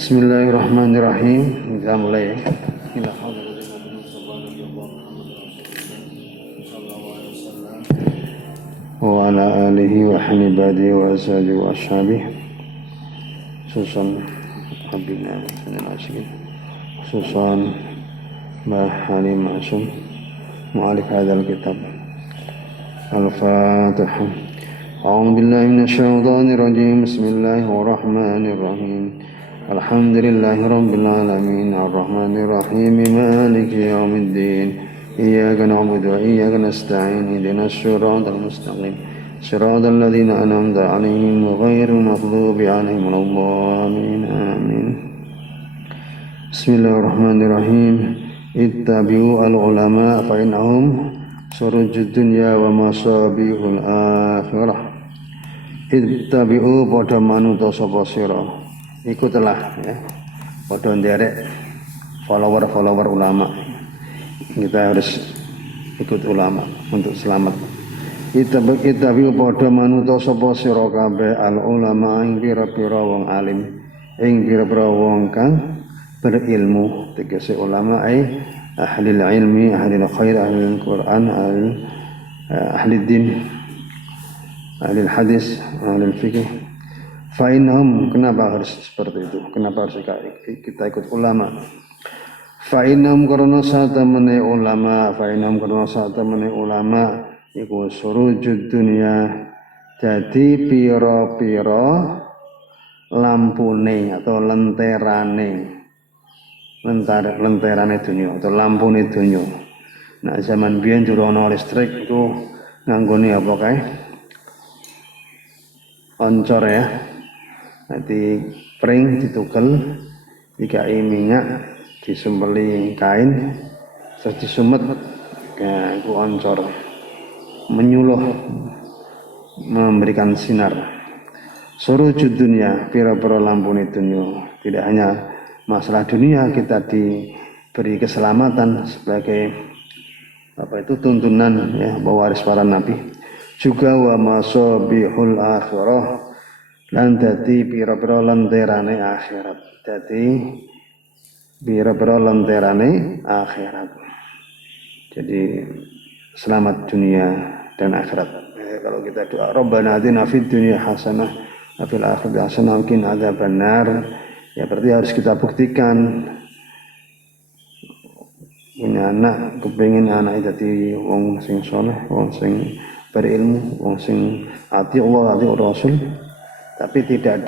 Bismillahirrahmanirrahim. Kita mulai ya. Wa ala alihi wa hanibadihi wa azwajihi wa ashabihi khususan Habibna khususan Mbah Halim Ma'asum mu'alif hadal kitab Al-Fatihah. A'udzu billahi minasyaitonir rajim. Bismillahirrahmanirrahim. Alhamdulillahi rabbil alamin arrahmanir rahim maliki yaumiddin iyyaka na'budu wa iyyaka nasta'in ihdinas siratal mustaqim siratal ladzina an'amta 'alaihim ghairil maghdubi 'alaihim waladdallin amin. Bismillahirrahmanirrahim. Ittabi'u al-ulama fa innahum surujud dunya wa masabihul akhirah. Ittabi'u padha manut sapa sira. Ikutlah ya. Padha nderek follower ulama. Kita harus ikut ulama untuk selamat. Ittabi'u padha manut sapa sira kabeh al ulama ing pira-pira wong alim, ing pira-pira wong kang berilmu. Tegese ulama ahli ilmi, ahli khair, ahli Quran, ahli din, ahli hadis, ahli fikih. Fa'innahum, kenapa harus seperti itu? Kenapa harus kita ikut ulama? Fa'innahum karena satamane ulama, fa'innahum karena satamane ulama iku surujud dunia, jadi piro-piro lampune atau lenterane dunia atau lampune dunia. Nah zaman biyen durung ana listrik itu nganggone apa kae? Oncor ya. Nanti pring ditukel, dikai minyak, disembeli kain, terus disumet, ya itu oncor, menyuluh, memberikan sinar. Surujud dunia, pira-pira lampune dunia. Tidak hanya masalah dunia, kita diberi keselamatan sebagai tuntunan ya pewaris para nabi. Juga wa masabihul akhirah, lan dadi pira-pira lenterane akhirat. Dadi pira-pira lenterane akhirat. Jadi selamat dunia dan akhirat. Kalau kita doa Rabbana atina fid dunya hasanah wa fil akhirati hasanah wa qina adzabannar, ya berarti harus kita buktikan punya anak, kepengin anak jadi wong sing saleh, wong sing berilmu, wong sing ati Allah, ati Rasul, tapi tidak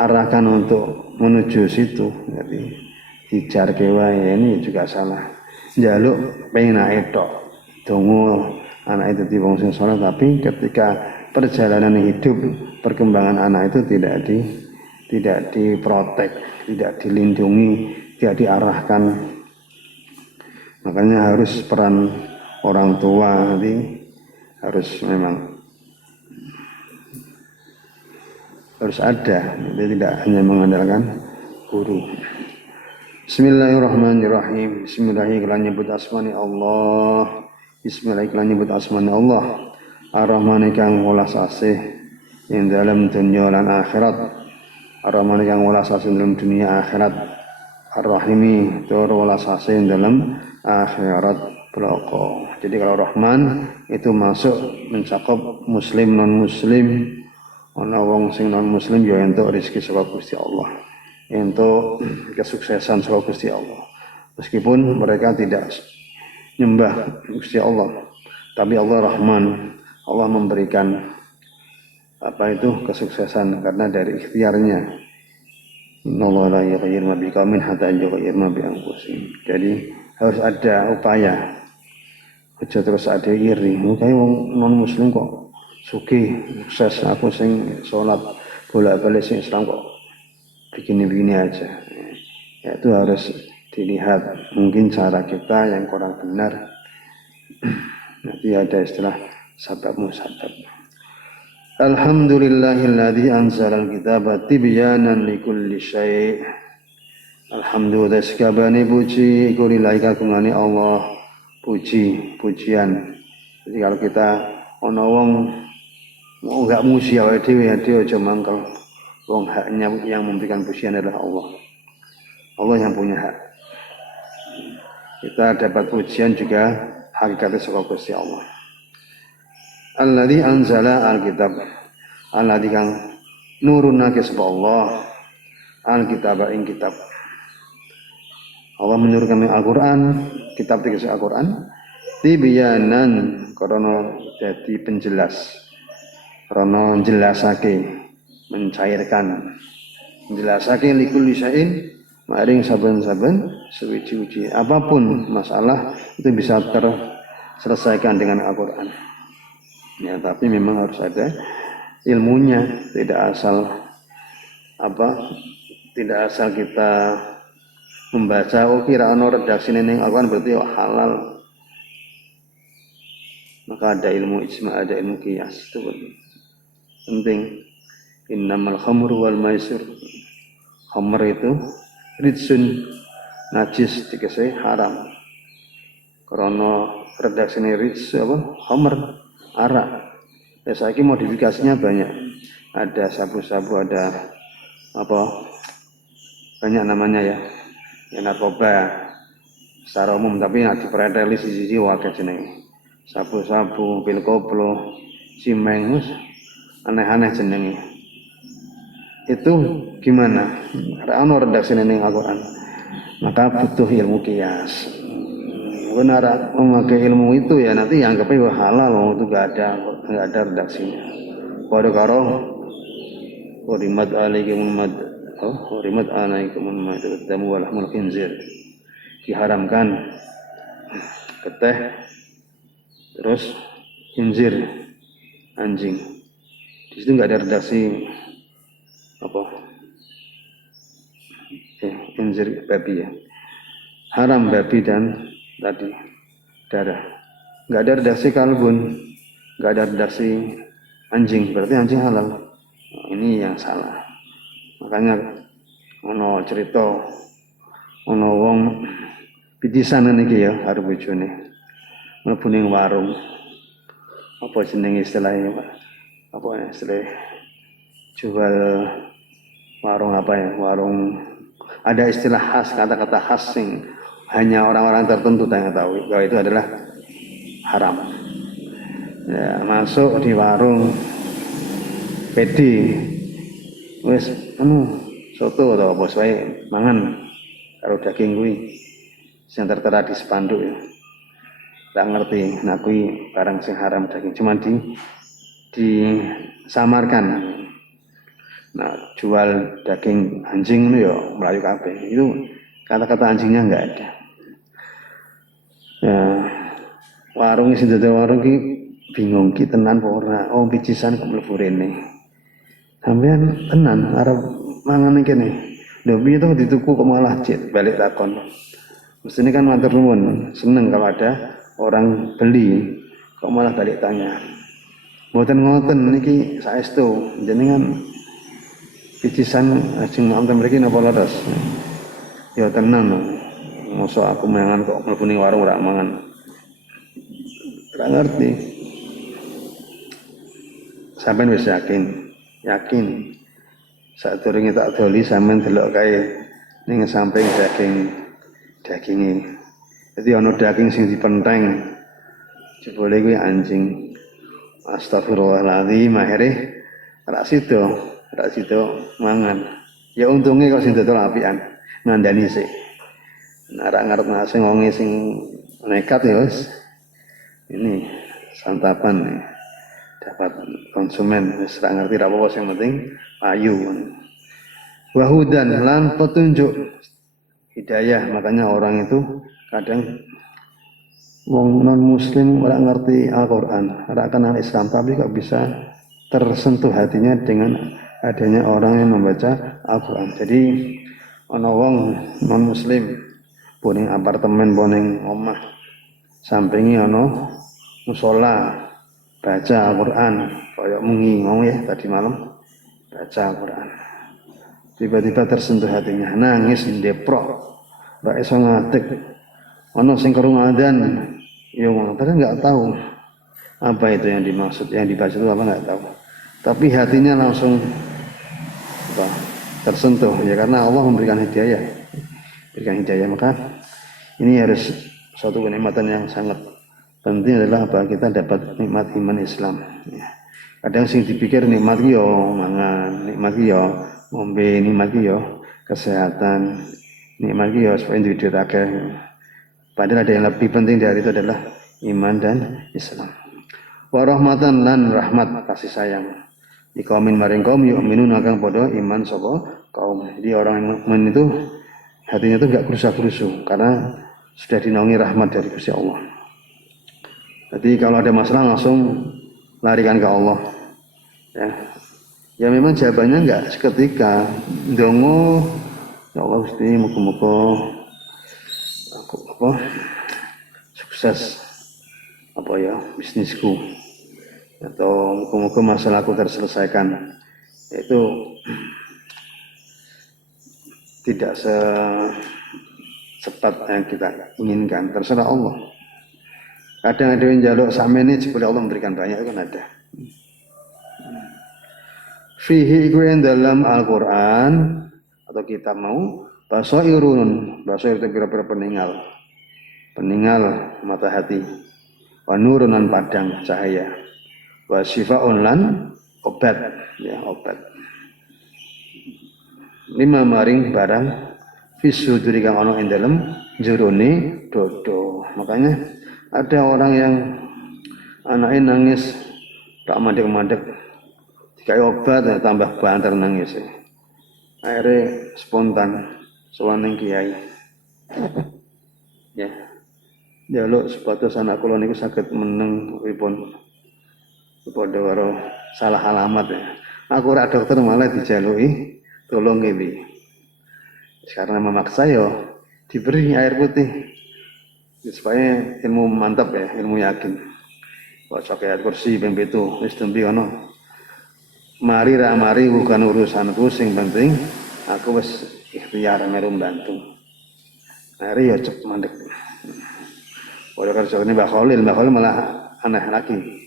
arahkan untuk menuju situ. Jadi dijar kewae ini juga salah. Njaluk pengen anak tok, dongo anak itu di wong sing saleh, tapi ketika perjalanan hidup, perkembangan anak itu tidak diprotek, tidak dilindungi, tidak diarahkan. Makanya harus peran orang tua nanti harus ada, jadi tidak hanya mengandalkan guru. Bismillahirrahmanirrahim. Bismillahirrahmanirrahim. Nyebut asmani Allah. Bismillahirrahmanirrahim. Nyebut asmani Allah. Ar-Rahman kang welas asih ing dalam dunya lan akhirat. Ar-Rahman kang welas asih dalam dunia akhirat. Ar-Rahimi tur welas asih dalam akhirat bloko. Jadi kalau Rahman itu masuk mencakup muslim non muslim. Ana wong sing non muslim ya entuk rezeki saka Gusti Allah, entuk kesuksesan saka Gusti Allah. Meskipun mereka tidak nyembah Gusti Allah, tapi Allah Rahman, Allah memberikan kesuksesan karena dari ikhtiarnya. Innallaha la yughayyiru ma biqaumin hatta yughayyiru ma bi anfusihim. Jadi harus ada upaya. Aja terus ada iri. Kayak wong non muslim kok sugih, sukses, aku sing sholat bolak-balik sing Islam kok begini-begini aja. Ya, itu harus dilihat. Mungkin cara kita yang kurang benar. Nanti ada istilah sabab musabab. Alhamdulillahilladzi anzalal kitaba tibyanan likulli syai'. Alhamdulillah sekabane puji iku lillahi kagungane Allah. Pujian. Jadi kalau kita ana wong mau enggak muji awake dhewe aja mangkel. Wong haknya yang memberikan pujian adalah Allah. Allah yang punya hak. Kita dapat pujian juga hakikatnya saka Gusti Allah. Alladzi anzala alkitab. Alladzi kang nurunake sapa Allah alkitab ing kitab. Allah menurunkan Al-Qur'an, kitab tegese Al-Qur'an, tibyanan karena jadi penjelas. Karena jelasake, mencairkan, menjelasake likulli syai'in maring saben-saben suci-suci. Apapun masalah itu bisa terselesaikan dengan Al-Qur'an. Ya, tapi memang harus ada ilmunya, tidak asal tidak asal kita membaca kira ana redaksi ning Al-Qur'an berarti halal. Maka ada ilmu ijma', ada ilmu qiyas, itu penting. Innamal khamru wal maisir. Khamr itu ridsun, najis, dikasih haram. Karena redaksine rids khamr, arak. Ya saiki modifikasinya banyak. Ada sabu-sabu, ada banyak namanya ya. Ya narkoba secara umum, tapi dipreteli siji-siji wae jenenge. Sabu-sabu, pil koplo, cimeng, aneh-aneh jenenge. Itu gimana? Ana redaksine ning Al-Qur'an. Maka butuh ilmu qiyas. Benar memakai ilmu itu ya nanti anggapnya halal, itu enggak ada redaksinya. Pada karo Hurimat alaikumul maitatu wal lahmul khinzir. Diharamkan keteh terus khinzir, anjing. Di situ enggak ada redaksi khinzir babi ya. Haram babi dan tadi darah. Enggak ada redaksi kalbun, enggak ada redaksi anjing, berarti anjing halal. Ini yang salah. Makanya ono cerita ono wong pitisan niki ya karo bojone. Mlebu ning warung. Apa jenenge istilahnya, Pak? Istilah jual warung Warung, ada istilah khas, kata-kata khas sing hanya orang-orang tertentu yang tahu bahwa itu adalah haram. Ya, masuk di warung pedi wis soto atau apa wae mangan karo daging kuwi sing tertera di spanduk ya. Tak ngerti nek kuwi barang sing haram daging, cuma disamarkan. Nah, jual daging anjing itu ya Melayu kabeh. Itu kata-kata anjingnya enggak ada. Ya, warung sing dadi warung ki bingung ki tenan apa ora. Oh, picisan kok mlebu rene. Sampeyan tenan arep mangan kene. Lho piye to dituku kok malah balik takon. Mestine kan matur nuwun, seneng kalau ada orang beli kok malah balik tanya. Mboten ngoten niki saestu jenengan picisan ajeng wonten mriki napa leres? Ya tenan. Mosok aku mangan kok mlebu ning warung ora mangan. Ora ngerti. Sampeyan wis yakin. Sadurunge tak doli sampeyan delok kae ning samping daginge. Jadi ana daging sing dipenteng. Jebule kuwi anjing. Astagfirullahaladzim, akhirnya rak sido mangan. Ya untungnya kok sing dodol apian ngandani sik. Nek rak ngarep sing wonge sing nekat ya wis. Ini santapan nih. Dapat konsumen wis rak ngerti ra apa sing penting payu. Wahudan lan petunjuk hidayah, makanya orang itu kadang wong non muslim ora ngerti Al-Qur'an, ora kenal Islam, tapi kok bisa tersentuh hatinya dengan adanya orang yang membaca Al-Qur'an. Jadi ana wong non muslim boning apartemen boning omah sampingi ana musala baca Al-Qur'an kaya mengi ngomong ya tadi malam baca Al-Qur'an. Tiba-tiba tersentuh hatinya, nangis ndeprok. Ora iso ngadeg. Ana sing krungu adzan ya ngono, padahal enggak tahu apa itu yang dimaksud, yang dibaca itu apa enggak tahu. Tapi hatinya langsung tersentuh ya, karena Allah memberikan hidayah, maka ini harus suatu kenikmatan yang sangat penting adalah bahwa kita dapat nikmat iman Islam ya. Kadang sing dipikir nikmat yo mangan, nikmat yo ngombe, nikmat yo kesehatan, nikmat yo supaya duit akeh. Padahal ada yang lebih penting dari itu adalah iman dan Islam. Wa rahmatan lan rahmat kasih sayang. Di kaumin maring kaum yu'minun akan podo iman sapa kaum. Jadi orang yang mukmin itu hatinya itu enggak gerusa-gerusu karena sudah dinaungi rahmat dari Gusti Allah. Jadi kalau ada masalah langsung larikan ke Allah. Ya memang jawabannya enggak seketika. Ndonga ya Allah Gusti muga-muga aku sukses bisnisku atau muga-muga masalahku terselesaikan. Itu tidak secepat yang kita inginkan, terserah Allah. Kadang ada yang jaluk samene jebule Allah memberikan banyak, itu kan ada. Fihi iku dalam Al-Qur'an atau kitab mau basairun, basair itu kira-kira peninggal mata hati. Wa nurunan padang cahaya. Wa syifaun lan obat ya, obat. Lima maring barang fisuduri kang ana ing dalem jerone dodo. Makanya ada orang yang anaknya nangis tak mandek-mandek dikai obat ya, tambah banter nangis ya. Akhirnya spontan sowan ning kiai ya, jaluk sebatas anak kula niku saged meneng pripun padha karo salah alamat ya. Aku ora dokter malah dijaluki tolong ini. Karena memaksa ya diberi air putih supaya ilmu mantap ya, ilmu yakin. Baca ayat kursi ping 7 wis tembi ana. Mari ra mari bukan urusanku, sing penting aku wis ikhtiar meru bantu. Akhirnya ya cep mandek. Oleh kerja ini Mbak Khalil malah aneh lagi.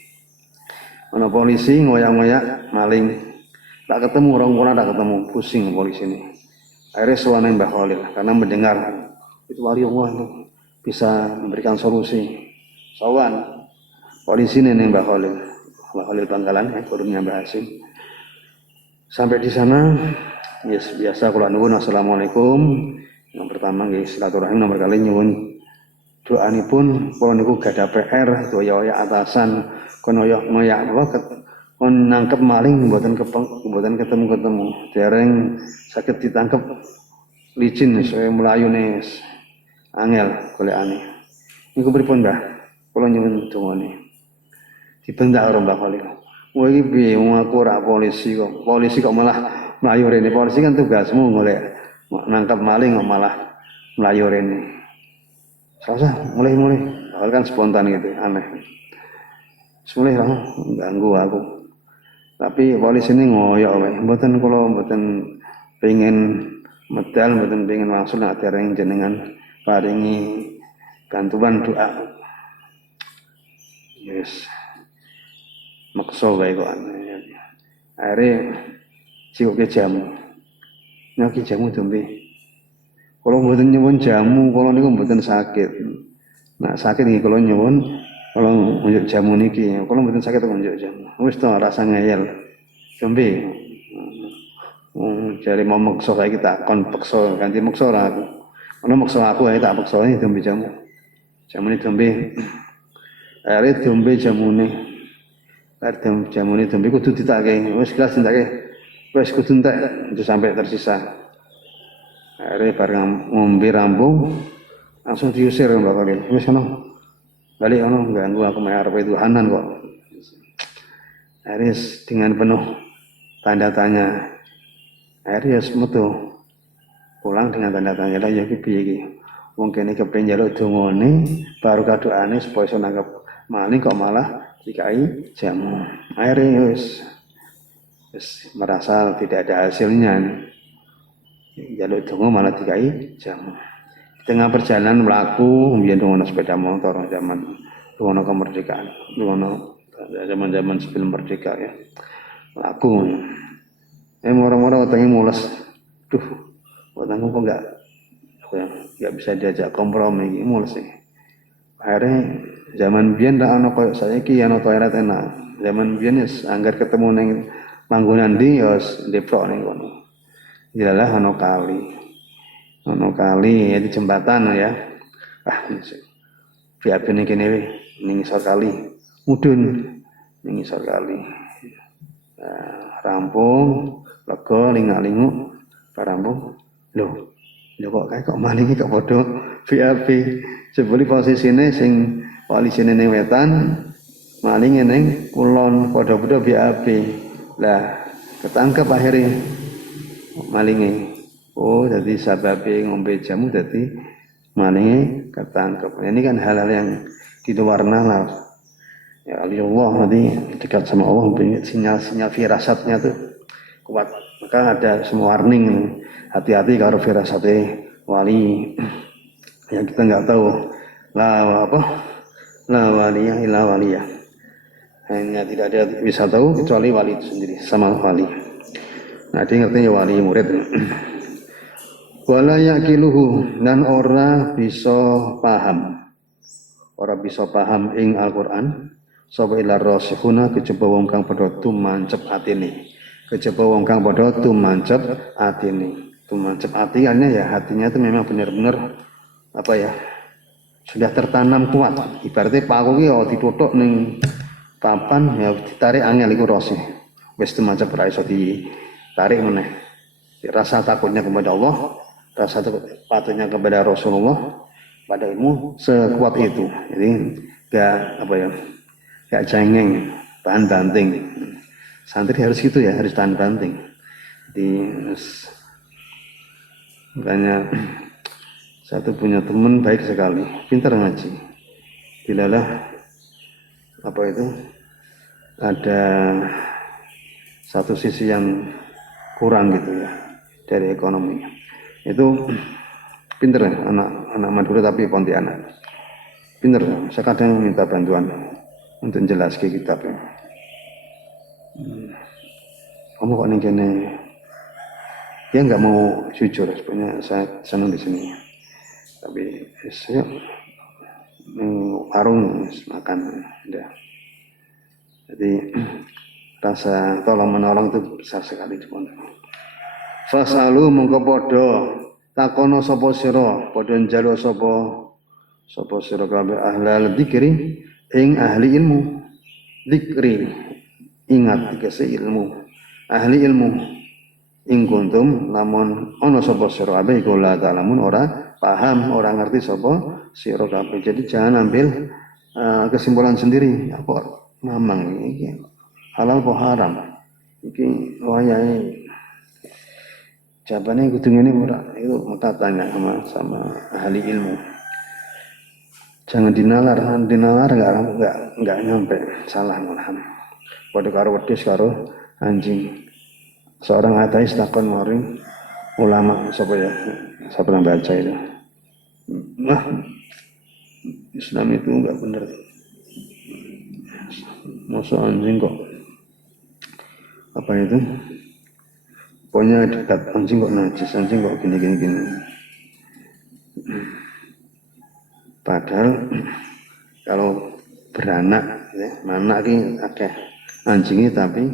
Ana polisi ngoyak-ngoyak maling. Tak ketemu orang orang, tak ketemu, pusing polisi ini. Akhirnya sowan Mbah Khalil karena mendengar itu wali Allah itu bisa memberikan solusi. Sowan polisi ini Mbah Khalil Bangkalan ya, gurunya Mbah Hasim. Sampai di sana, yes, biasa kula nuwun assalamualaikum. Yang pertama nggih silaturahim, nomor kali nyuwun doanipun kula niku gadah PR, doya-oya atasan kono ngoyak nangkep maling mboten ketemu dereng saged ditangkep licin saya melayune angel golekane niku pripun Mbah kula nyuwun dongane dibentak karo Mbah Khalil. Wah iki piye wong aku ora polisi kok malah mlayu rene. Polisi kan tugasmu golek nangkep maling kok malah mlayu rene. Susah mulai kan spontan gitu aneh. Mulai lah ganggu aku. Tapi polisi ini ngoyok wae. Mboten kula mboten pengin medal, mboten pengin maksud nek dereng jenengan paringi bantuan doa. Yes. Maksa wae kok. Akhirnya siuke jamu. Nyaki jamu dombe. Kula mboten nyuwun jamu, kula niku mboten sakit. Nah, sakit nggih kula nyuwun kalau unjuk jamu niki, kalau mboten sakit unjuk jamu. Wis to rasa ngeyel. Dombe. Jare mau maksa saiki tak kon peksa ganti maksa ora aku. Ono maksa aku ae tak peksa iki dombe jamu. Jamune dombe. Are dombe jamune. Are jamune dombe kudu ditake. Wis kelas ditake. Wis kudu entek itu sampai tersisa. Are bareng ngombe rampung langsung diusir Mbak Khalil. Wis ono. Balik ono ganggu aku main arep Tuhanan kok. Aris dengan penuh tanda tanya. Aris metu pulang dengan tanda tanya lah ya piye iki. Wong kene kepen njaluk dongane baru kadoane supaya iso nangkep maling kok malah dikai jamu. Akhirnya wis merasa tidak ada hasilnya. Njaluk donga malah dikai jamu. Tengah perjalanan melaku, biar dengan sepeda motor zaman dengan kemerdekaan, dengan zaman sebelum merdeka ya, melaku. Murah-murah otaknya mules, duh, buatan kok nggak bisa diajak kompromi, mulus sih. Akhirnya zaman biyen ndak ana koyo saiki ana toilet enak. Zaman biyen wis anggar ketemu ning panggonan ndi ya ndeplok ning kono. Dilalah ana kali. Ana kali ya di jembatan ya. Ah, biar ning kene ning isor kali. Mudhun ning isor kali. Rampung, lega lingak-linguk, rampung. Lho, kok kae kok malinge kok padha BAB. Jebule posisine sing wali sine ning wetan, malinge ning kulon padha-padha BAB. Lah, ketangkep akhirnya malinge. Oh, jadi sababe ngombe jamu jadi malinge ketangkep. Ini kan hal-hal yang di luar nalar. Ya Allah nanti dekat sama Allah, sinyal-sinyal firasatnya tuh kuat. Maka ada semua warning, hati-hati kalau firasatnya wali. Ya kita nggak tahu la waliyah illa waliyah. Hanya tidak ada bisa tahu kecuali wali itu sendiri sama wali. Nah dia ngerti ya wali murid. Wala yaqiluhu dan ora bisa paham ing Al-Qur'an sapa ila rasikhuna kejaba wong kang padha tumancep atine. Kejaba wong kang padha tumancep atine. Tumancep artinya ya hatinya itu memang benar-benar apa ya? Sudah tertanam kuat. Ibaratnya paku ki ya dituthuk ning papan ya ditarik angel iku rasih. Wis tumancep ora iso ditarik meneh. Rasa takutnya kepada Allah, rasa patuhnya kepada Rasulullah pada ilmu sekuat itu. Jadi gak apa ya? Gak cengeng, tahan banting. Santri harus gitu ya, harus tahan banting. Jadi makanya satu punya teman baik sekali, pintar ngaji. Dilalah apa itu ada satu sisi yang kurang gitu ya dari ekonomi. Itu pintar anak Madura tapi Pontianak. Pintar, saya kadang minta bantuan untuk jelaskan kitabnya. Kamu kok nih kene? Dia nggak mau jujur, sebenarnya saya senang di sini. Tapi saya warung makan, ya. Jadi rasa tolong menolong itu besar sekali di pondok. Fasalu mongko padha takono sapa sira, padha njaluk sapa sira kabeh ahlal dzikri ing ahli ilmu. Dzikri ingat tegese ilmu, ahli ilmu. Ing kuntum lamun ana sapa sira kabeh iku la ta'lamun ora paham, ora ngerti sapa sira kabeh. Jadi jangan ambil kesimpulan sendiri. Apa mamang iki halal apa haram? Iki wayahe jawabannya kudu ngene ora. Itu maka tanya sama ahli ilmu. Jangan dinalar enggak nyampe salah malahan. Padha karo wedhus karo anjing. Seorang ateis takon maring ulama siapa ya? Saya pernah baca itu. Nah, Islam itu enggak benar. Masa anjing kok apa itu? Pokoknya dekat anjing kok najis, anjing kok gini. Padahal kalau beranak, ya, manak ki akeh anjingnya tapi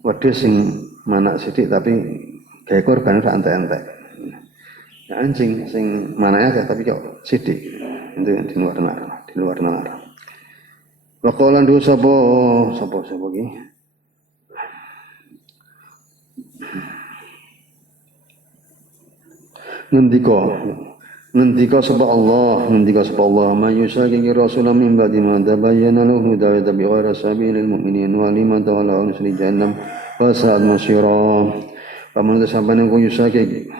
wedhus sing manak sithik tapi gawe korban ora entek-entek. Ya, anjing sing manaknya tapi kok sithik. Itu di luar nalar. Wa qala ndu sapa iki? Ngendika sapa Allah ma yusaqi rasulullah min ba'di ma tabayyana lahu huda wa tabi ghayra sabilil mu'minin wa liman tawalla nusli jahannam wa sa'at masyira. Pamun sampeyan ku yusaqi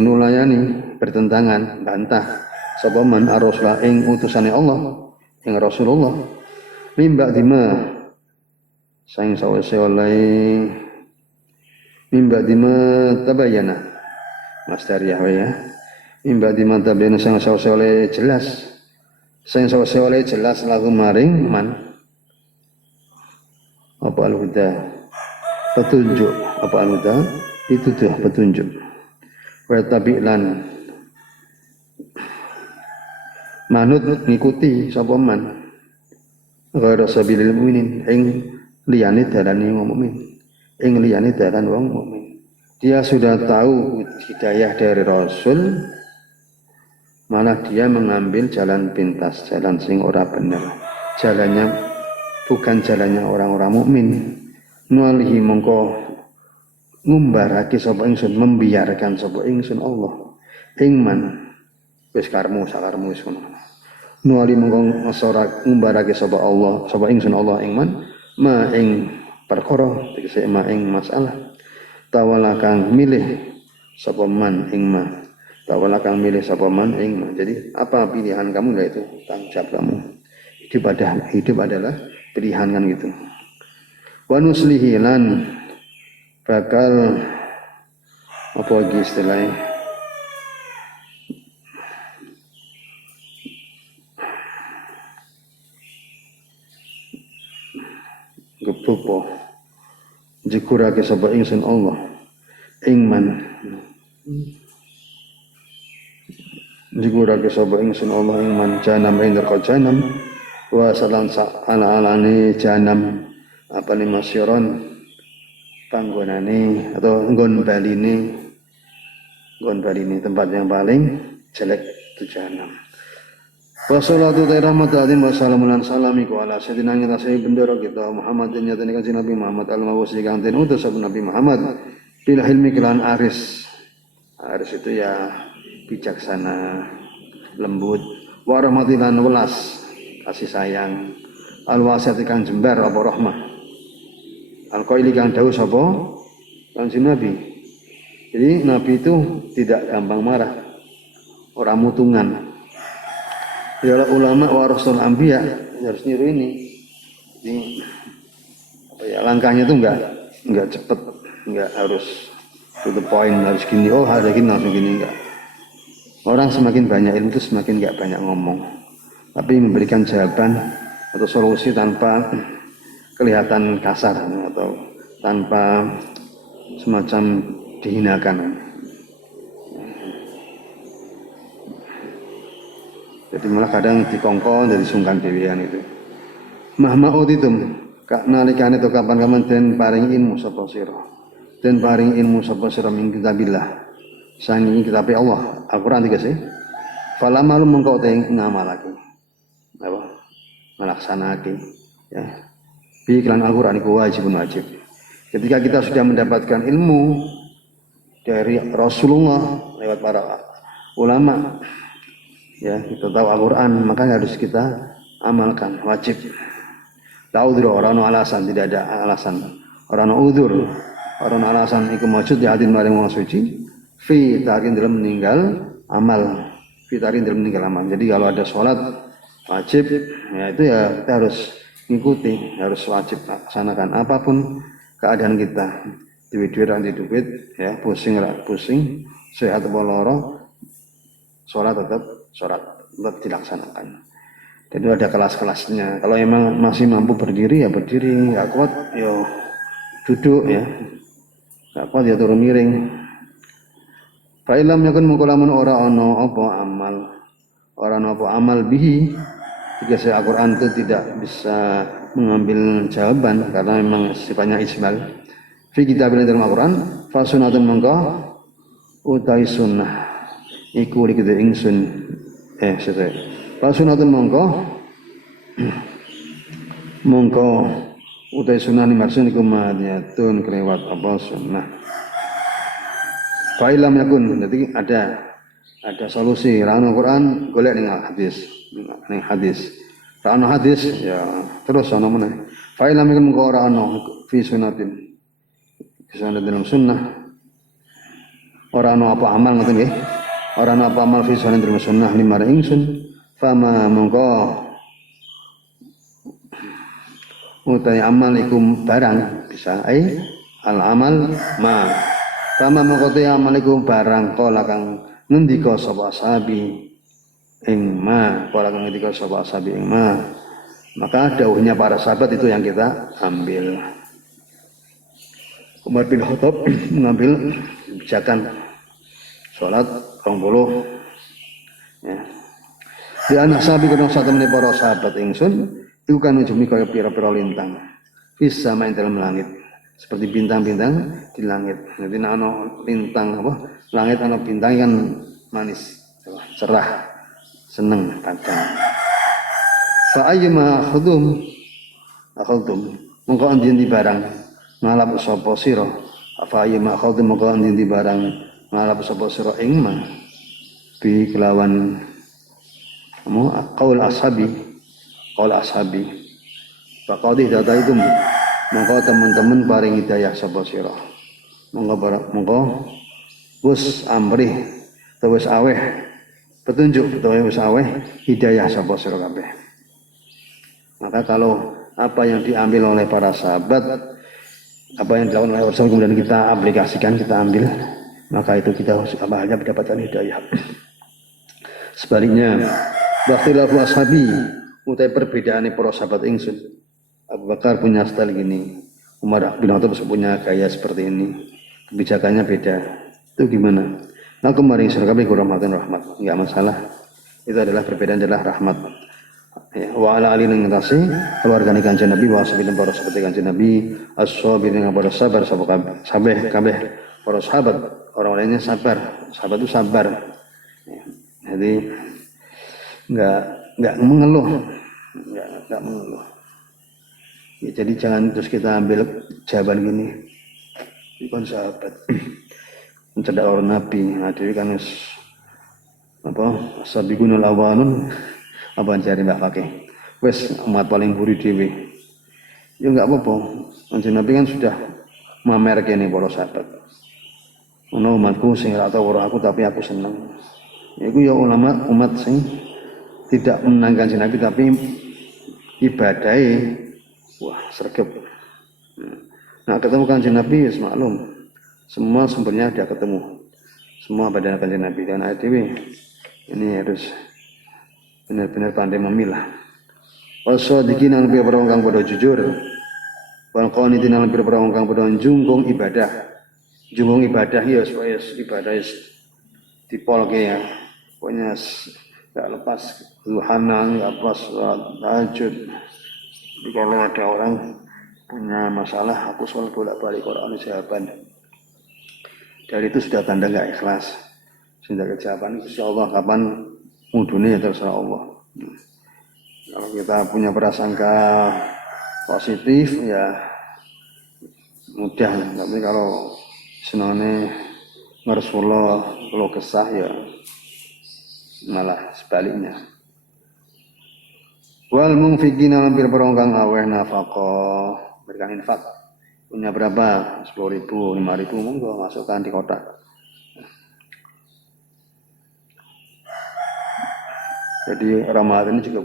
nulayani bertentangan bantah sapa man ar-rasul ing utusane Allah ing Rasulullah min ba'di ma saing sawise oleh min ba'di ma tabayyana Master Yahweh ya. Imba di mata bena sang oleh jelas. Sang oleh jelas lagu maring man. Apa al-huda? Petunjuk apa al-huda? Itu tuh petunjuk. Wa tabi'lan manut ngikuti sapa man ghairu sabilil mu'minin ing liyane dalane wong mukmin. Ing liyane dalan wong mukmin. Dia sudah tahu hidayah dari Rasul, malah dia mengambil jalan pintas, jalan sing ora bener. Jalannya bukan jalannya orang-orang mukmin. Nualihi mongko ngumbarake sapa ingsun, membiarkan sapa ingsun Allah. Ingman wis karmu sakarmu wis ngono. Nuali mongko ngesora ngumbarake sapa Allah, sapa ingsun Allah ingman ma ing perkara tegese ma ing masalah. Tawala kang milih sapa man ing ma. Tawala kang milih sapa man ing ma. Jadi apa pilihan kamu yaitu tanggung jawab kamu. Hidup adalah pilihan kan gitu. Wa nuslihi lan bakal apa lagi istilahnya gepopo jikurake sapa ingsun Allah ingman jikurake sapa ingsun Allah ingman janam ing janam wa salan ala-alane janam apa nih masyiron panggonane atau nggon baline tempat yang paling jelek itu jahanam. Wassalatu rahmatullahi wa salamun salamiku ala sayyidina kita sayyid bendera kita Muhammad dan nyata kanjeng Nabi Muhammad al-mawasi kang den utus Nabi Muhammad bil hilmi kelan aris itu ya bijaksana lembut wa rahmatilan welas kasih sayang al-wasiati kang jembar apa rahmah al-qaili kang dawuh sapa kanjeng Nabi. Jadi Nabi itu tidak gampang marah, orang mutungan. Ya ulama warasul anbiya harus niru ini. Apa ya langkahnya itu enggak cepet, enggak harus to the point harus gini. Oh hari ini langsung gini enggak. Orang semakin banyak ilmu itu semakin enggak banyak ngomong, tapi memberikan jawaban atau solusi tanpa kelihatan kasar atau tanpa semacam dihinakan. Jadi malah kadang dikongkon dari sungkan dewean itu. Mahma'ud itu kak nalikane to kapan-kapan den paring ilmu sapa sira. Den paring ilmu sapa sira min kitabillah. Sangi kitab Allah, Al-Qur'an dikasih. Fala malum mengko te ngamalake. Apa? Melaksanake ya. Bi iklan Al-Qur'an iku wajib. Ketika kita sudah mendapatkan ilmu dari Rasulullah lewat para ulama, ya kita tahu Al-Quran, maka harus kita amalkan, wajib. Ta'udhur orang alasan, tidak ada alasan. Orang udzur, orang alasan iku maujud di hati maring wong suci. Fi tarin dalam meninggal amal. Fi tarin dalam meninggal amal. Jadi kalau ada sholat wajib, ya itu ya kita harus ngikuti, harus wajib laksanakan apapun keadaan kita. Duit-duit ranti duit, ya pusing, sehat atau loro, sholat tetap dilaksanakan. Jadi ada kelas-kelasnya. Kalau emang masih mampu berdiri ya berdiri, nggak kuat ya duduk ya, nggak kuat ya turun miring. Fa'ilam yakun mukulamun ora ono apa amal bihi. Jika saya Al-Quran itu tidak bisa mengambil jawaban karena memang sifatnya ismal. Fi kitabil dalam Al-Quran fasunatun mongko utai sunnah iku likite ingsun fasunatun mongko utai sunnah ni maksud iku madiyatun kelewat apa sunnah. Fa ilam yakun, jadi ada solusi rano Quran golek ning hadis rano hadis ya terus ana meneh. Fa ilam yakun mongko ora ana fi sunnatin kisah dalam sunnah orang apa amal ngoten nggih orang apa amal fi dalam sunnah lima ingsun fama mongko utai amal iku barang bisa al amal ma fama mongko te amal iku barang kala kang ngendika sapa sahabi ing ma kala kang ngendika sapa sahabi ing ma maka dawuhnya para sahabat itu yang kita ambil. Umar bin Khattab mengambil kebijakan sholat 20 ya. Di anak sahabat kena satu menit para sahabat ingsun iku kan ujumi kaya pira-pira lintang fis sama ing dalam langit seperti bintang-bintang di langit. Jadi ana lintang apa langit ana bintang kan manis cerah seneng kadang fa ayyuma akhudum mongko endi barang ngalap sapa sira fa ayyuma akhudum mongko endi barang ngalap sapa sira ing ma bi kelawan qaul ashabi faqadih data itu mongko teman-teman paring hidayah sapa sira mongko wis amrih wis aweh petunjuk wis aweh hidayah sapa sira kabeh. Maka kalau apa yang diambil oleh para sahabat, apa yang dilakukan oleh Rasul kemudian kita aplikasikan, kita ambil, maka itu kita hanya mendapatkan hidayah. Sebaliknya, bakhtilafu ashabi, utai perbedaan para sahabat ingsun. Abu Bakar punya style gini, Umar bin Khattab punya gaya seperti ini, kebijakannya beda. Itu gimana? Nah kemarin surga kabeh rahmat, enggak masalah. Itu adalah perbedaan adalah rahmat. Ya, wa ala ali nang ngatasi keluarga Kanjeng Nabi wa sahabat para sahabat Kanjeng Nabi as-sabirin yang pada sabar kabeh para sahabat orang lainnya sabar sahabat itu sabar ya, jadi enggak mengeluh ya, jadi jangan terus kita ambil jawaban gini bukan sahabat mencedak orang Nabi jadi kan apa sabiqunul awalun apa cari Mbak Fakih wes umat paling buri dewi ya enggak apa-apa Kanjeng Nabi kan sudah mamer kene para sahabat ono umatku sing ora tau aku tapi aku seneng iku ya ulama umat sing tidak menang Kanjeng Nabi tapi ibadahe wah sregep nah ketemu Kanjeng Nabi wis maklum semua sumbernya dia ketemu semua pada Kanjeng Nabi dan dewi ini harus benar-benar pandai memilah. Wasodikin yang lebih berang kang pada jujur, walqanitin yang lebih berang kang pada jungkung ibadah ya supaya ibadah dipolke ya, pokoknya nggak lepas duhanan, nggak lepas tahajud. Jadi kalau ada orang punya masalah, aku sholat bolak-balik Quran jawaban. Dari itu sudah tanda nggak ikhlas. Sudah kejawaban Insya Allah kapan mudune ya terserah Allah. Kalau kita punya prasangka positif ya mudah, tapi kalau senone ngersulo kalau kesah ya malah sebaliknya. Wal munfiqina lampir perongkang aweh nafaqah berikan infak punya berapa 10.000 5.000 monggo masukkan di kotak. Jadi Ramadan ini juga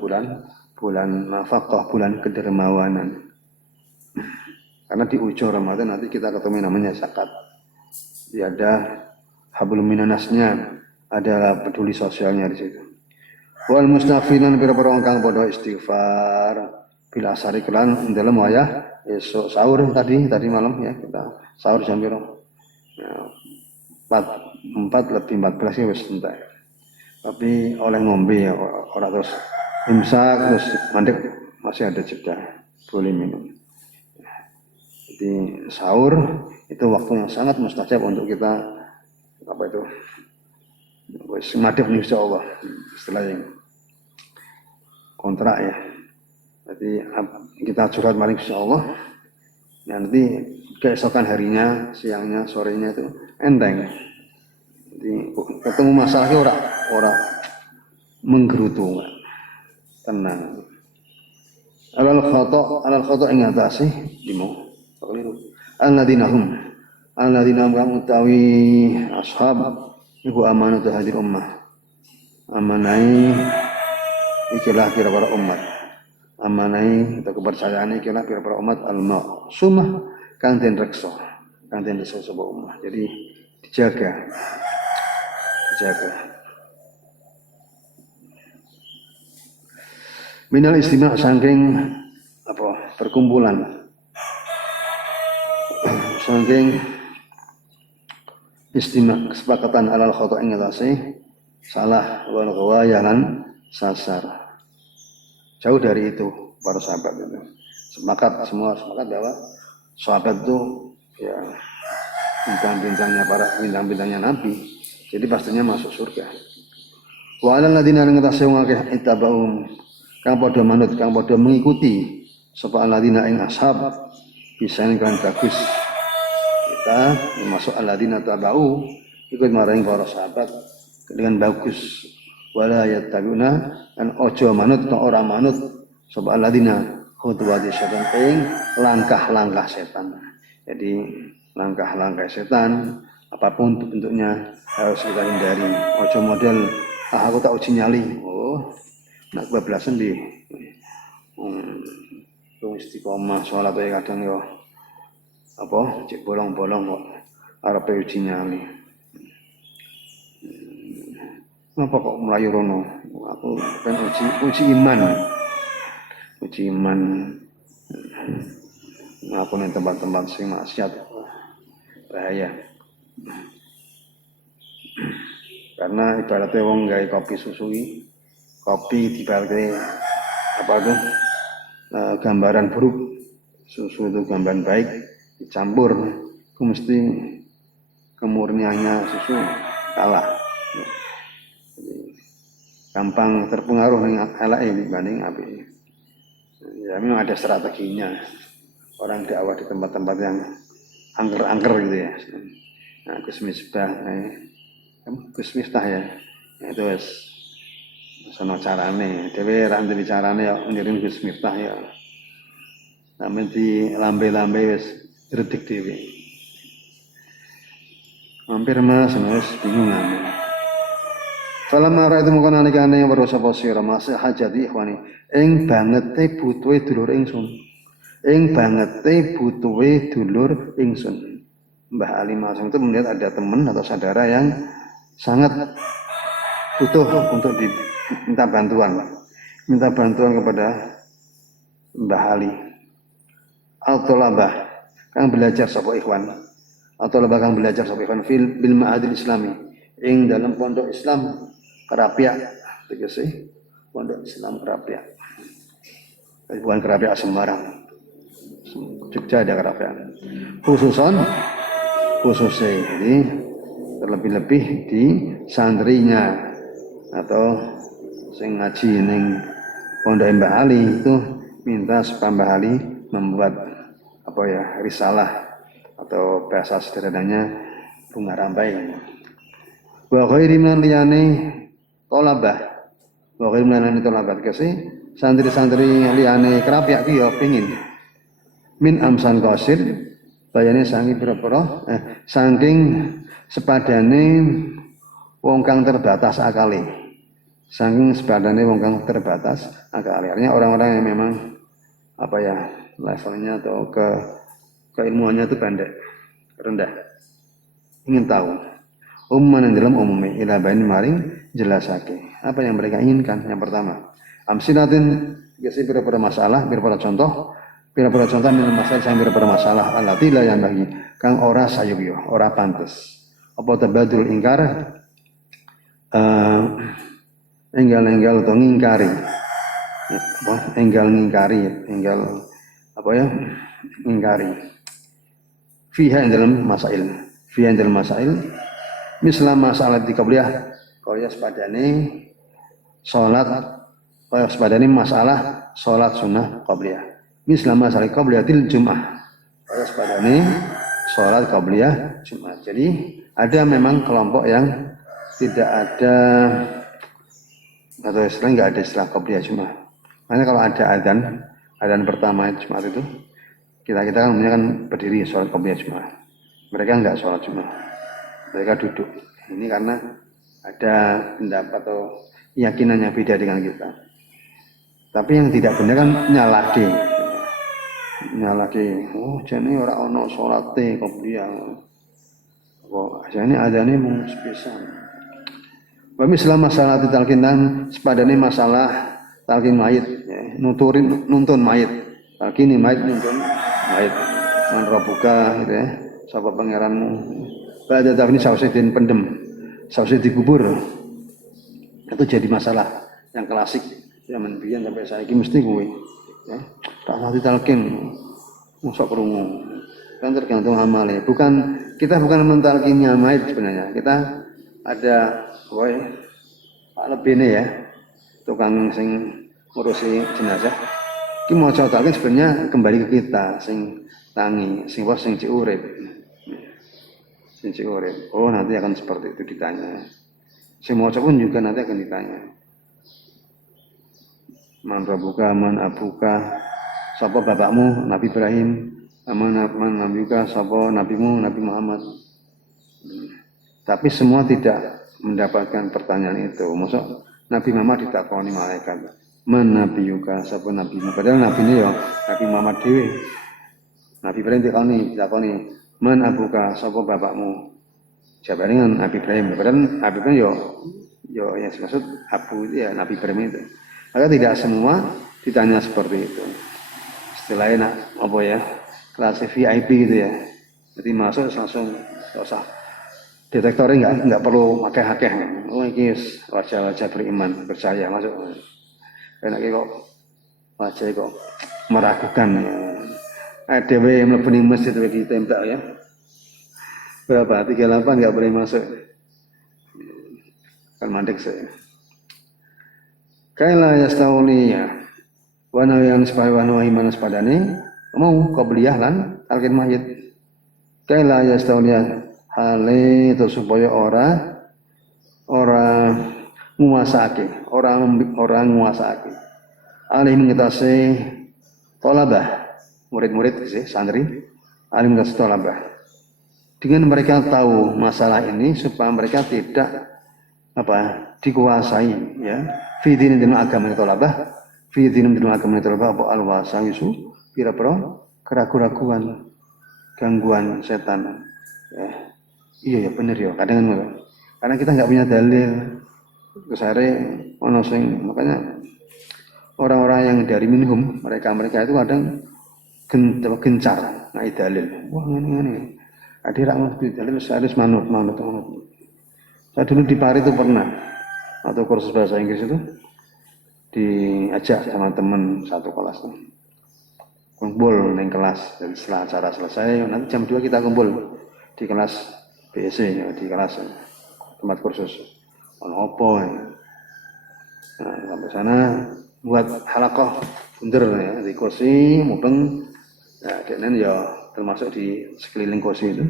bulan nafkah, bulan kedermawanan. Karena di ujung Ramadan nanti kita ketemu namanya zakat. Jadi ada hablum minanasnya, ada peduli sosialnya di situ. Wal mustaghfirin pira-pira kang padha istighfar bil asari kelan dalam wayah esok sahur tadi malam ya kita sahur jam pira? Ya, 4 lebih 14 ya wis entek. Tapi oleh ngombe ya orang terus imsak terus mandek masih ada jeda boleh minum. Jadi sahur itu waktu yang sangat mustajab untuk kita apa itu wis madhep nih insyaallah setelah yang kontrak ya. Jadi kita curhat maring insyaallah nanti keesokan harinya siangnya sorenya itu enteng. Jadi ketemu masalahnya ora menggerutu tenang. Alal khata ing atase limo keliru. Alladzina kang utawi ashab iku amanatu hadir ummah. Amanai ikilah kira-kira umat. Amanai atau kepercayaan ikilah kira-kira umat al-ma'sumah kang den reksa sapa ummah. Jadi dijaga. Minal istimah saking apa perkumpulan saking istimewa kesepakatan alal khata' ing atase salah wal ghawaya lan sasar. Jauh dari itu para sahabat itu. Semua sepakat bahwa sahabat itu ya bintang-bintangnya Nabi. Jadi pastinya masuk surga. Wa alal ladina ing atase wong akeh ittabaum kang padha manut kang padha mengikuti sapa alladzina ing ashab bisa kan bagus kita masuk alladzina tabau ikut maring para sahabat dengan bagus wala yattabiuna an ojo manut ta ora manut sapa alladzina khutuwati setan ing langkah-langkah setan. Jadi langkah-langkah setan apapun bentuknya harus kita hindari. Ojo model aku tak uji nyali. Oh, nak bablasan di istiqomah sholat ae kadang yo apa cek bolong-bolong kok arepe uji nyali. Apa kok melayu rono? Aku kan uji iman. Uji iman. Aku ning tempat-tempat sing maksiat bahaya. Karena ibaratnya wong gawe kopi susu kopi dibalke apa itu gambaran buruk, susu itu gambaran baik dicampur itu mesti kemurniannya susu kalah. Jadi, gampang terpengaruh dengan eleke dibanding api. Ya memang ada strateginya. Orang dakwah di tempat-tempat yang angker-angker gitu ya. Nah, Gus Miftah ya. Itu wis sono carane. Dhewe ra ndek carane ya niring Gus Miftah ya. Sampe di lambe-lambe wis redik dhewe. Hampir mas bingung amin. Salam marah itu mungkin anikane yang berusaha posir masih hajati ikhwani. Ing bangete butuhe dulur ingsun. Ing bangete butuhe dulur ingsun. Mbah Ali Masung itu melihat ada teman atau saudara yang sangat butuh untuk diminta bantuan kepada Mbah Ali. Al-Tolabah kang belajar sapa ikhwan. Al-Tolabah kang belajar sapa ikhwan bil ma'adil islami. Ing dalam pondok Islam Kerapiak, tegese pondok Islam Kerapiak. Bukan Kerapiak Semarang. Jogja ada Kerapiak. Khususnya jadi terlebih-lebih di santrinya atau sing ngaji ning pondok Mbah Ali itu minta supaya Mbah Ali membuat apa ya risalah atau bahasa sederhananya bunga rampai. Wa ghairi min liyane tolabah. Wa ghairi min tolabah kese santri-santri liyane Kerapiak ki ya pengin min amsan qasir bayane saking sepadane wong kang terbatas akale. Saking sepadane wong kang terbatas akale. Artinya orang-orang yang memang apa ya levelnya atau keilmuannya itu pendek, rendah. Ingin tahu. Umman dalam umumnya ila bain maring jelasake. Apa yang mereka inginkan? Yang pertama, amsilatin gesi pira-pira masalah, pira-pira contoh minum masalah sang pira-pira masalah allati la yang bagi kang ora sayugyo, ora pantes. Apa tabadul ingkar enggal atau ngingkari. Ngingkari. Fiha dalam masail misal masalah di qabliyah kaya sepadane masalah salat sunnah qabliyah. Misal masalah qabliyatil Jumat. Kaya sepadane salat qabliyah Jumat. Jadi ada memang kelompok yang tidak ada atau istilah enggak ada istilah qabliyah Jumat. Makanya kalau ada adzan pertama Jumat itu kita kan umumnya kan berdiri sholat qabliyah Jumat. Mereka enggak sholat Jumat. Mereka duduk. Ini karena ada pendapat atau keyakinan yang beda dengan kita. Tapi yang tidak benar kan nyalahke. Oh, jane ora ana salate qabliyah. Kok jane adzane mung sepisan. Wa misal masalah talqinan sepadane masalah talqin mayit, ya, nuntun mayit. Talqini mayit nuntun mayit. Man rabbuka gitu ya. sapa pangeranmu. Pada tahun ini sausé den pendem, sausé dikubur. Itu jadi masalah yang klasik zaman biyen sampai saiki mesti kuwi. Ya, tak nanti talqin mosok krungu. Kan tergantung amale. Kita bukan mentalkinnya mayit sebenarnya. Kita ada Pak lebih ya, tukang sing ngurusi jenazah. Ki maca talqin sebenarnya kembali ke kita sing tangi, sing cik urip. Sing cik urip. Oh, nanti akan seperti itu ditanya. Sing maca pun juga nanti akan ditanya. Man rabbuka, man abuka, sapa bapakmu Nabi Ibrahim, man nabiyuka, sapa nabimu Nabi Muhammad. Tapi semua tidak mendapatkan pertanyaan itu. Maksud Nabi Muhammad ditakoni malaikat, man nabiyuka, sapa nabimu. Padahal nabi ini ya Nabi Muhammad dhewe. Nabi Ibrahim ditakoni, man abuka, sapa bapakmu. Jawabane kan Nabi Ibrahim. Padahal Nabi Ibrahim yo yang maksud abu itu ya Nabi Ibrahim itu. Maka tidak semua ditanya seperti itu. Istilahnya apa ya? Kelas VIP gitu ya. Jadi masuk langsung enggak usah detektornya enggak perlu pakai hakeh. Oh ini wajah-wajah beriman, percaya masuk. Enak kok wajah kok meragukan ya. Ada yang mlebu ning masjid iki tembak ya. Berapa? 38 enggak boleh masuk. Kan mandek saya. Kaila yastauliya wa nawiyan supaya wa iman sepadane mau qabliyah lan talqin mayit. Kaila yastauliya hale itu supaya ora nguasake, orang nguasake. Alih mengatasi tolabah, murid-murid sih santri, alih mengatasi tolabah. Dengan mereka tahu masalah ini supaya mereka tidak dikuasai ya. Fi dinin dalam agama tolabah, fi dinin dalam agama tolabah apa al-wasaisu, pira-pira keraguan-raguan, gangguan setan. Ya. Iya ya bener ya, kadang karena kita nggak punya dalil, kesare ono sing makanya orang-orang yang dari minhum mereka itu kadang gencar ngai dalil. Wah ngene. Ade rak ngerti dalil harus manut. Saya dulu di Paris itu pernah atau kursus bahasa Inggris itu diajak sama teman satu kelas kumpul di kelas dan setelah acara selesai nanti jam 2 kita kumpul di kelas BSc ya, di kelas tempat kursus opo ya. Nah, sampai sana buat halakoh bunder ya di kursi mubeng ya dan ya termasuk di sekeliling kursi itu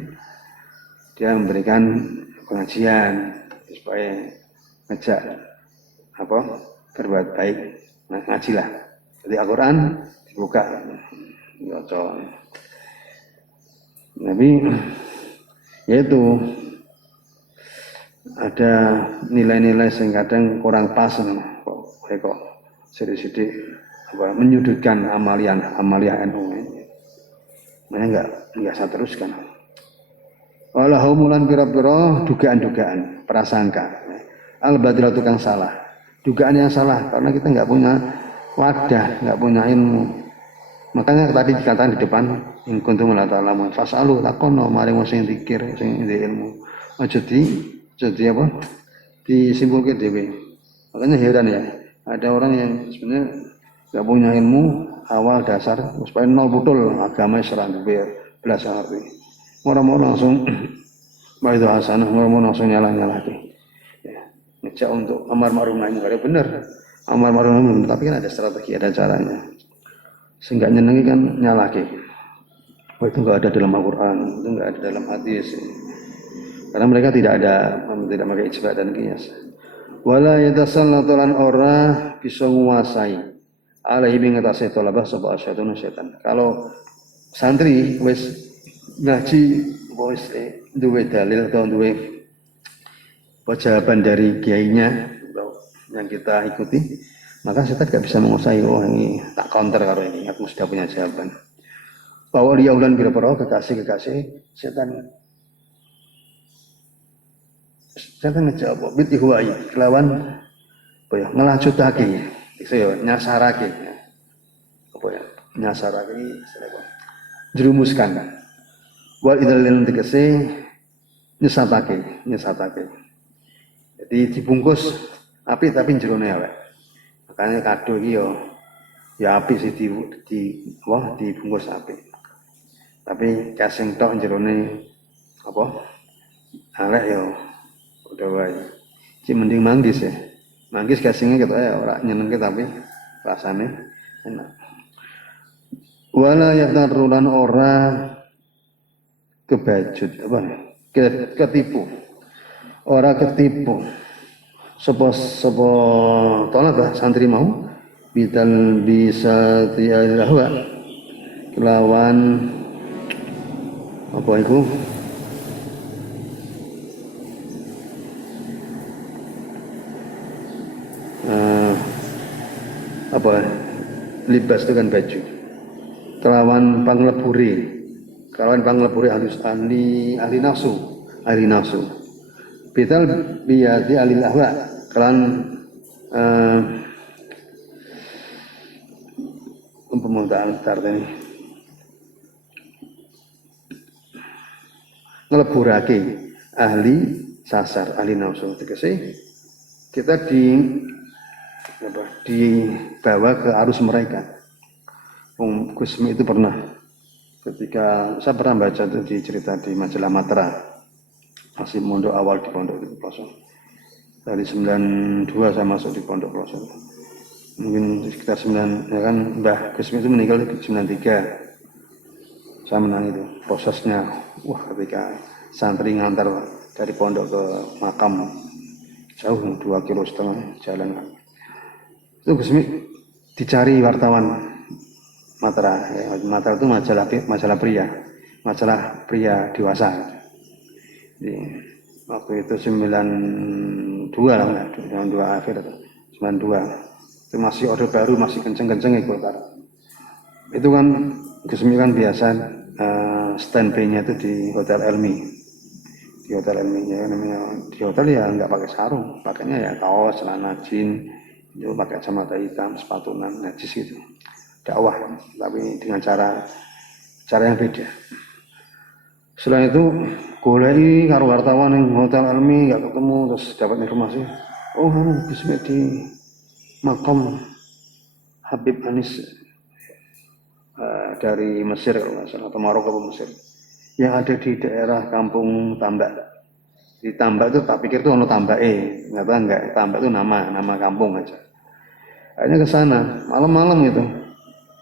dia memberikan pengajian supaya ngejak berbuat baik, nah ngajilah. Jadi Al-Quran dibuka, baca. Tapi yaitu ada nilai-nilai yang kadang kurang pas, kok sedikit menyudutkan amaliah NU. Makanya enggak saya teruskan. Walau mulan pira-pira dugaan-dugaan, prasangka. Al-badil tukang salah. Dugaan yang salah karena kita enggak punya wadah, enggak punya ilmu. Makanya tadi dikatakan di depan in kuntum la ta'lamun fasalu takono maring sing zikir, sing ilmu. Aja jadi apa? Disimpulke dhewe. Makanya heran ya, ada orang yang sebenarnya enggak punya ilmu awal dasar, supaya nol betul agama serang belas arti. Orang-orang langsung itu hasanah, orang langsung nyalah-nyalahke. Ngejak untuk amar ma'ruf nahi munkar benar. Amar ma'ruf nahi munkar tapi kan ada strategi, ada caranya. Sehingga nyenengi kan nyalahke. Oh itu enggak ada dalam Al-Qur'an, itu enggak ada dalam hadis. Karena mereka tidak pakai ijma' dan qiyas. Wala yatasallatu lan ora bisa nguasai alaihi ing atase tolabah sapa asyadun setan. Kalau santri wis ngaji wis duwe dalil atau duwe jawaban dari kiainya yang kita ikuti, maka setan tidak bisa menguasai. Oh ini tak counter karo ini, aku sudah punya jawaban. Bahwa dia ulan pira-pira kekasih setan ngejawab bit ihwai kelawan ngelacutake iso nyasarake nyasarake jerumuskan Wal idlal tegese nyesatake. Jadi dibungkus api tapi jerone awet. Makanya kado iki ya api sih dibungkus api. Tapi casing tok jerone apa? Alek ya udah wae. Ci mending manggis ya. Manggis casingnya gitu ya ora nyenengke tapi rasane enak. Wala yaqtarulan ora kebajut apa ketipu. Ora ketipu. Sapa tolak santri mau bidal bisa tiarahwa kelawan apa itu apa libas itu kan baju kelawan pangleburi ahli nafsu bidal biyati alil ahwa kelan pemutaan ini ngeleburake ahli sasar ahli nafsu tegese kita dibawa ke arus mereka. Gusmi itu pernah ketika saya pernah baca itu di cerita di majalah Matra masih mondok awal di pondok itu Pelosok dari 92 saya masuk di pondok Pelosok mungkin sekitar 9 ya kan Mbah Gusmi itu meninggal di 93 saya menang itu prosesnya wah ketika santri ngantar dari pondok ke makam jauh 2,5 kilo jalan itu Gusmi dicari wartawan Matra itu majalah pria dewasa jadi, waktu itu 92 lah 92 akhir atau 92 itu masih orde baru masih kenceng-kenceng ya Golkar itu kan Gusmi kan biasa standby-nya itu di Hotel Elmi ya namanya di hotel ya nggak pakai sarung pakainya ya kaos celana jeans itu pakai kacamata hitam sepatu najis gitu dakwah tapi dengan cara yang beda. Setelah itu goleki karo wartawan yang Hotel Elmi nggak ketemu terus dapat informasi Gusmi di makam Habib Anis dari Mesir kalau nggak salah atau Maroko atau Mesir yang ada di daerah Kampung Tambak. Di Tambak itu tak pikir itu ono Tambak nggak tahu nggak Tambak itu nama kampung aja. Akhirnya ke sana malam-malam gitu.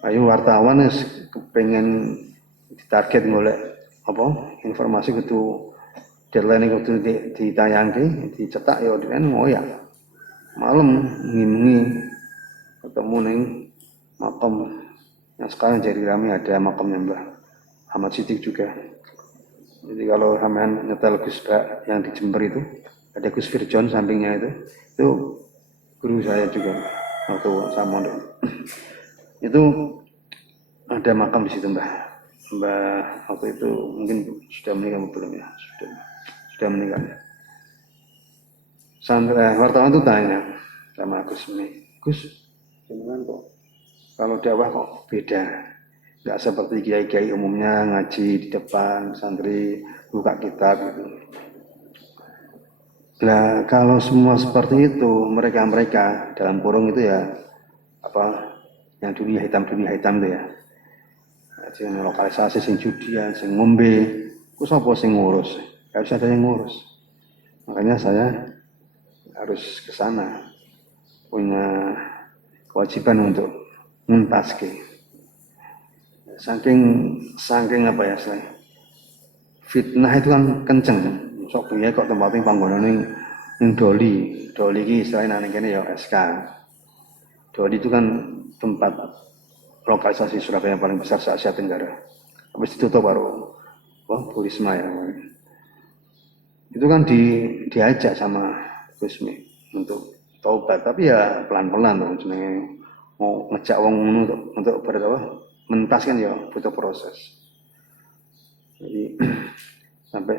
Ayo wartawan kepengen ditarget golek informasi gitu deadline itu ditayangke dicetak ya dengan ngoyak malam ngimingi ketemu ning makam yang sekarang jadi ramai ada makamnya Mbah Ahmad Siddiq juga. Jadi kalau sampean nyetel Gus yang di Jember itu ada Gus Firjon sampingnya itu guru saya juga waktu saya mondok. Itu ada makam di situ Mbah waktu itu mungkin sudah meninggal belum ya sudah meninggal. Wartawan itu tanya sama Gus gimana kok kalau dakwah kok beda nggak seperti kiai-kiai umumnya ngaji di depan santri buka kitab gitu. Nah kalau semua seperti itu mereka dalam kurung itu ya yang dunia hitam itu ya jadi lokalisasi sing judian sing ngombe ku sapa sing ngurus harus ada yang ngurus makanya saya harus ke sana punya kewajiban untuk nuntaske saking apa ya saya fitnah itu kan kenceng sok piye kok tempatnya panggonan ning Doli iki istilahnya nang kene ya SK Doli itu kan tempat lokalisasi Surabaya yang paling besar se-Asia Tenggara. Habis ditutup baru Bu Risma ya. Itu kan diajak sama Gusmi untuk taubat, tapi ya pelan-pelan tuh jenenge mau ngejak wong untuk mentas kan ya butuh proses. Jadi sampai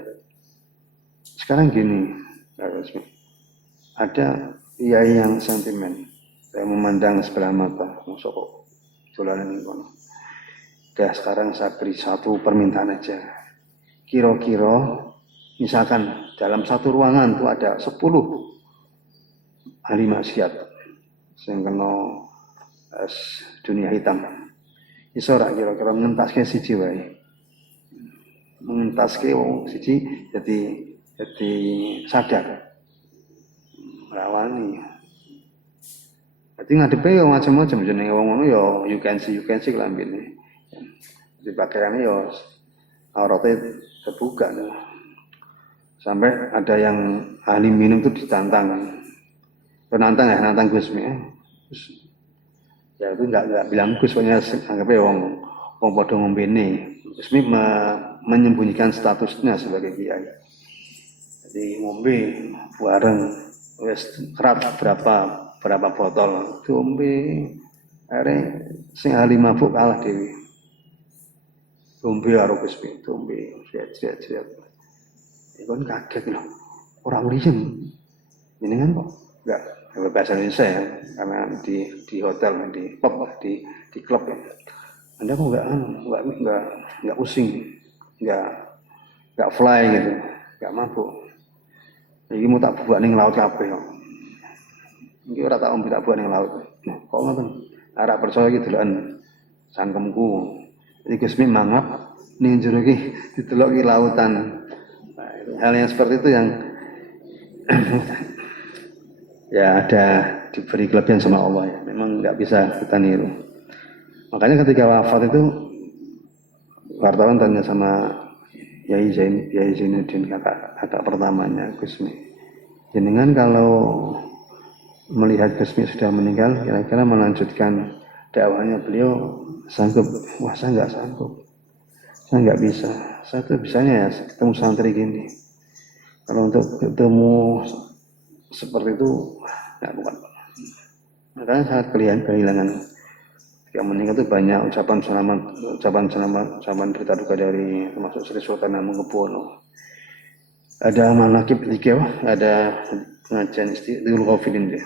sekarang gini, Gusmi. Ada kiai yang sentimen, saya memandang sebelah mata, masuk kok dolanan ini kono. Udah sekarang saya beri satu permintaan aja. kira-kira misalkan dalam satu ruangan itu ada 10 ahli maksiat sing kena dunia hitam. Iso ora kira-kira ngentaske siji wae. Ngentaske wong siji jadi sadar. Rawani. Jadi ngadepe yo macam-macam jenenge wong ngono yo you can see kelambine. Di pakaiannya yo auratnya terbuka. Sampai ada yang ahli minum itu ditantang. Nantang Gusmi. Ya itu enggak bilang Gus, pokoknya anggapnya wong padha ngombene. Gusmi menyembunyikan statusnya sebagai kiai. Jadi ngombe bareng wis kerat berapa botol ngombe arek sing ahli mabuk kalah dhewe. Ngombe karo Gusmi, ngombe siat. Iku kaget lho. Ora urien. Ini kan kok enggak bahasa Indonesia ya, karena di hotel, di pub, di klub ya. Anda kok enggak pusing, enggak fly gitu, enggak mabuk. Iki mau tak buat ning laut kabeh kok. Iki ora tak ombe tak buat ning laut. Nah, kok ngoten. Arek percaya iki deloken sangkemku. Iki Gusmi mangap ning jero iki didelok iki lautan. Nah, hal yang seperti itu yang ya ada diberi kelebihan sama Allah ya. Memang nggak bisa kita niru. Makanya ketika wafat itu wartawan tanya sama Yai Zainuddin kakak pertamanya Gusmi. Jenengan kalau melihat Gusmi sudah meninggal, kira-kira melanjutkan dakwahnya beliau sanggup? Wah, saya nggak sanggup. Saya nggak bisa. Saya tuh bisanya ya ketemu santri gini. Kalau untuk ketemu seperti itu nggak bukan. Makanya sangat kehilangan. Ketika meninggal itu banyak ucapan berita duka dari termasuk Sri Sultan Hamengkubuwono. Ada manakib tiga, ada pengajian Istiqlal Ghafilin dia.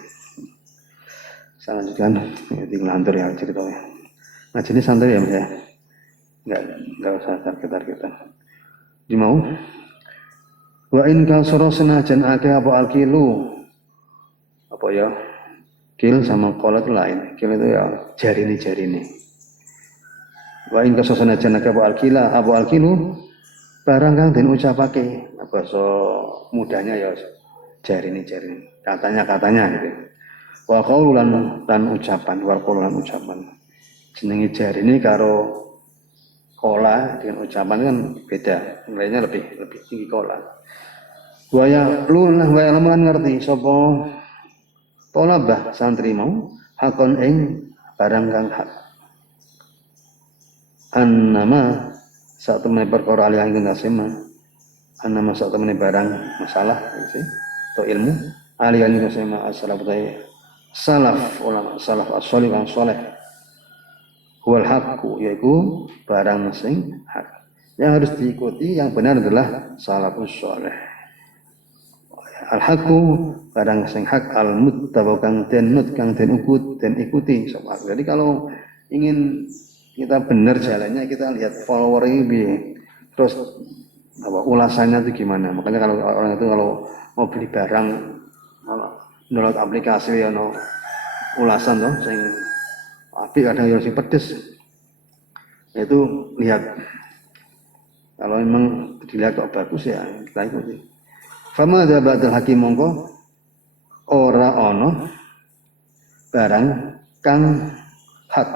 Saya lanjutkan di ngelantur ya ceritanya. Ngaji ini santai ya Mas ya. Enggak usah target-targetan. Di mau wa in kasara senajan akeh apa alkilu. Apa ya? Kil sama qolat lain. Kil itu ya jari-jari. Wa in kasara senajan akeh apa alkilu barang kang den ucapake. Basa mudahnya ya jari. Katanya gitu. Wa qaululan dan ucapan. Jenenge jarine karo kola dengan ucapan kan beda, nilainya lebih tinggi kola. Waya lamun ngerti sapa tolabah santri mau hakon ing barang kang hak. Annama sak temene perkara alih ing nasema. Annama sak temene barang masalah gitu atau ilmu alih ing nasema salaf ulama salaf as-shalih kang saleh. Wal haqqu yaitu barang sing hak. Yang harus diikuti yang benar adalah salafus shalih. Al haqqu barang sing hak al muttaba kang den ikuti. Jadi kalau ingin kita benar jalannya kita lihat follower ini terus ulasannya itu gimana. Makanya kalau orang itu kalau mau beli barang download aplikasi ya ulasan toh sing tapi kadang yang si pedes itu lihat kalau memang dilihat kok bagus ya kita ikuti. Fama dzabatul hakim mongko ora ono barang kang hak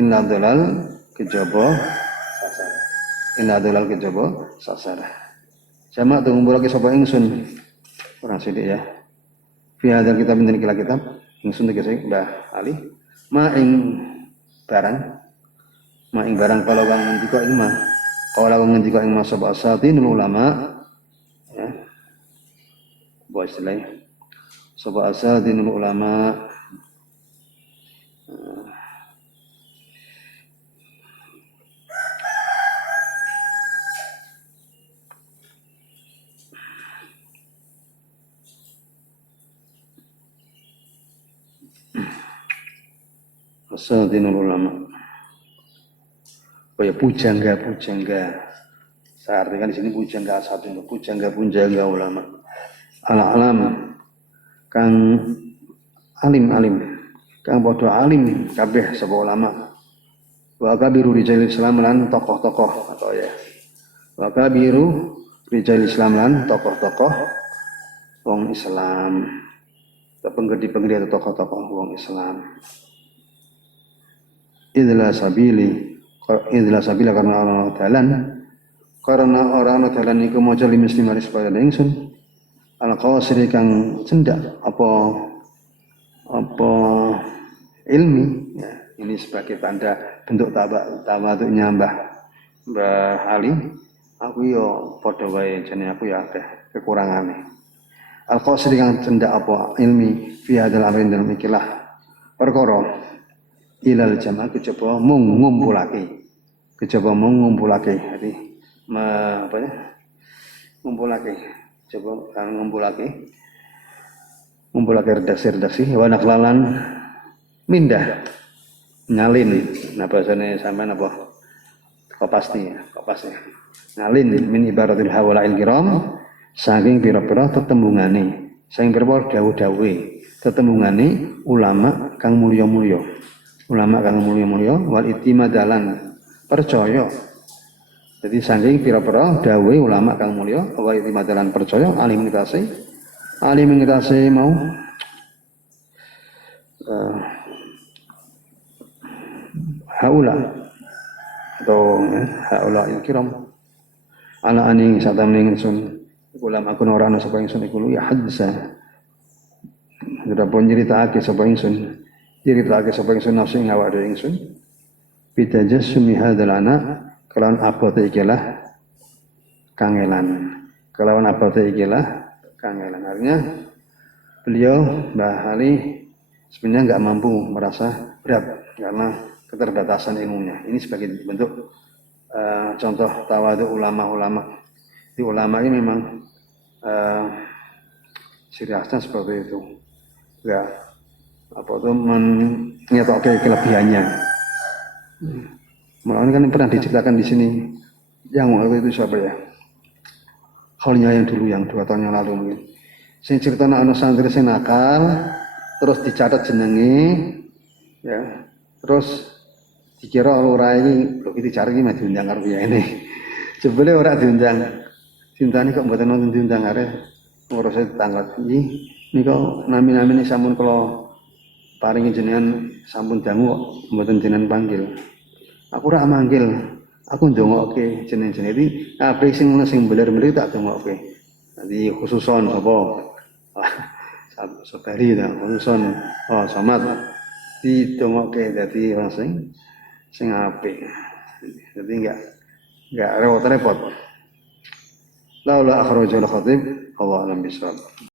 inna dalal kejaba sasar. Jamak tu ngumpulake sapa ingsun orang sithik ya. Fi hadzal kitab min kitab ingsun tegese Mbah Ali maing barang kalau wong ngendika ing mah kala wong ngendika ing masa asatinul ulama ya bos lain sapa asatinul ulama asatinul ulama. Kaya pujangga Saya artikan di sini pujangga satu, pujangga ulama. Al-alam kang alim, kang bodoh alim kabeh sapa ulama. Wa kabiru rijal Islam lan tokoh-tokoh atau ya. Wa kabiru rijal Islam lan tokoh-tokoh wong Islam. Penggede-penggede atau tokoh-tokoh wong Islam. Idla sabila karena orang dalan iku maca limis maris pada ingsun al-qasiri kang cendak apa ilmi ya, ini sebagai tanda bentuk tawaduknya Mbah Ali. Aku yo padha wae jenenge aku ya akeh kekurangane. Al-qasiri kang cendak apa ilmi fi hadzal amrin dalam ikilah perkara ilal jamaah kejaba mung ngumpulake jadi ngumpulake coba kan ngumpulake redaksi wa naklalan mindah nyalin nah bahasane sampean apa kopasnya nyalin min ibaratil hawalail kiram saking pira-pira tetembungane saking pira-pira dawuh-dawuhe tetembungane ulama kang mulya-mulya wal itimadalan percaya. Jadi saking pira-pira dawuhe ulama kang mulya wa itimadalan percaya alim ngitase mau haula il kiram ala aning satamne ingsun ulama kun ora ana sapa ingsun iku ya hadza ora pun nyritake sapa ingsun nafsu ing awake ingsun bitajassumi hadzal anak kelawan abote ikilah kangelan artinya beliau Mbah Ali sebenarnya nggak mampu merasa berat karena keterbatasan ilmunya. Ini sebagai bentuk contoh tawadhu ulama. Di ulama ini memang ciri khasnya seperti itu. Ya, menyetokkan kelebihannya. Malah kan pernah diceritakan di sini yang waktu itu siapa ya? Halnya yang dulu yang 2 tahun yang lalu mungkin. Sing cerita anak santri sing nakal, terus dicatat jenenge, ya, terus dikira ora iki lho iki dicari iki meh diundang karo ini. Jebule ora diundang. Cintane kok mboten nonton diundang arek ngurus tanggal iki nika nami-namine sampun kula paringi jenengan sampun dangu kok mboten jenengan panggil. Aku ora manggil, aku ndongokke jeneng-jeneng iki kabeh sing beler-beler tak ndongokke. Nanti khususon apa? Sabari ta, khususon Samad didongokke dadi wong sing apik. Jadi enggak repot-repot. Laula akhrajul khatib Allah alam bisawab.